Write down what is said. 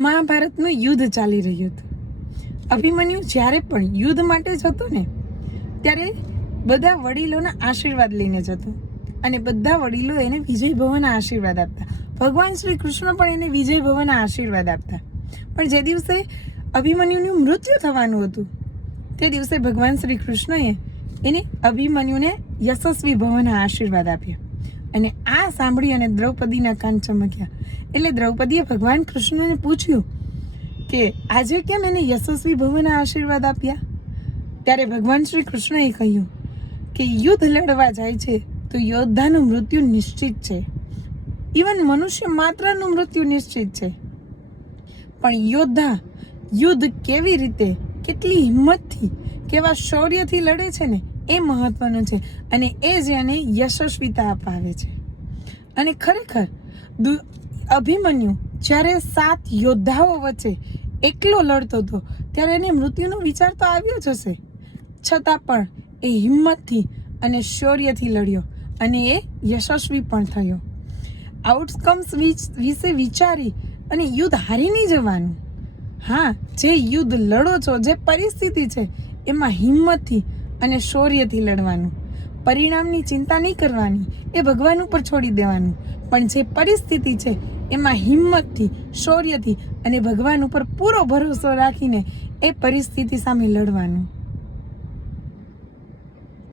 મહાભારતનું યુદ્ધ ચાલી રહ્યું હતું. અભિમન્યુ જ્યારે પણ યુદ્ધ માટે જતો ને, ત્યારે બધા વડીલોના આશીર્વાદ લઈને જતો અને બધા વડીલો એને વિજય ભવનના આશીર્વાદ આપતા. ભગવાન શ્રી કૃષ્ણ પણ એને વિજય ભવનના આશીર્વાદ આપતા. પણ જે દિવસે અભિમન્યુનું મૃત્યુ થવાનું હતું, તે દિવસે ભગવાન શ્રી કૃષ્ણએ એને અભિમન્યુને યશસ્વી ભવનના આશીર્વાદ આપ્યા. અને આ સાંભળી અને દ્રૌપદીના કાન ચમક્યા. એટલે દ્રૌપદીએ ભગવાન કૃષ્ણને પૂછ્યું કે, આજે કેમ એને યશસ્વી ભવના આશીર્વાદ આપ્યા? ત્યારે ભગવાન શ્રી કૃષ્ણએ કહ્યું કે, યુદ્ધ લડવા જાય છે, તો યોદ્ધાનું મૃત્યુ નિશ્ચિત છે. ઇવન મનુષ્ય માત્રનું મૃત્યુ નિશ્ચિત છે. પણ યોદ્ધા, યુદ્ધ કેવી રીતે, કેટલી હિંમતથી, કેવા શૌર્યથી લડે છે ને? એ મહત્વનું છે અને એ જ એને યશસ્વીતા અપાવે છે. અને ખરેખર અભિમન્યુ જ્યારે સાત યોદ્ધાઓ વચ્ચે એકલો લડતો હતો, ત્યારે એને મૃત્યુનો વિચાર તો આવ્યો જ હશે. છતાં પણ એ હિંમતથી અને શૌર્યથી લડ્યો અને એ યશસ્વી પણ થયો. આઉટકમ્સ વિશે વિચારી અને યુદ્ધ હારી નહીં જવાનું. હા, જે યુદ્ધ લડો છો, જે પરિસ્થિતિ છે, એમાં હિંમતથી અને શૌર્યથી લડવાનું. પરિણામની ચિંતા નહીં કરવાની, એ ભગવાન ઉપર છોડી દેવાનું. પણ જે પરિસ્થિતિ છે, એમાં હિંમતથી, શૌર્યથી અને ભગવાન ઉપર પૂરો ભરોસો રાખીને એ પરિસ્થિતિ સામે લડવાનું.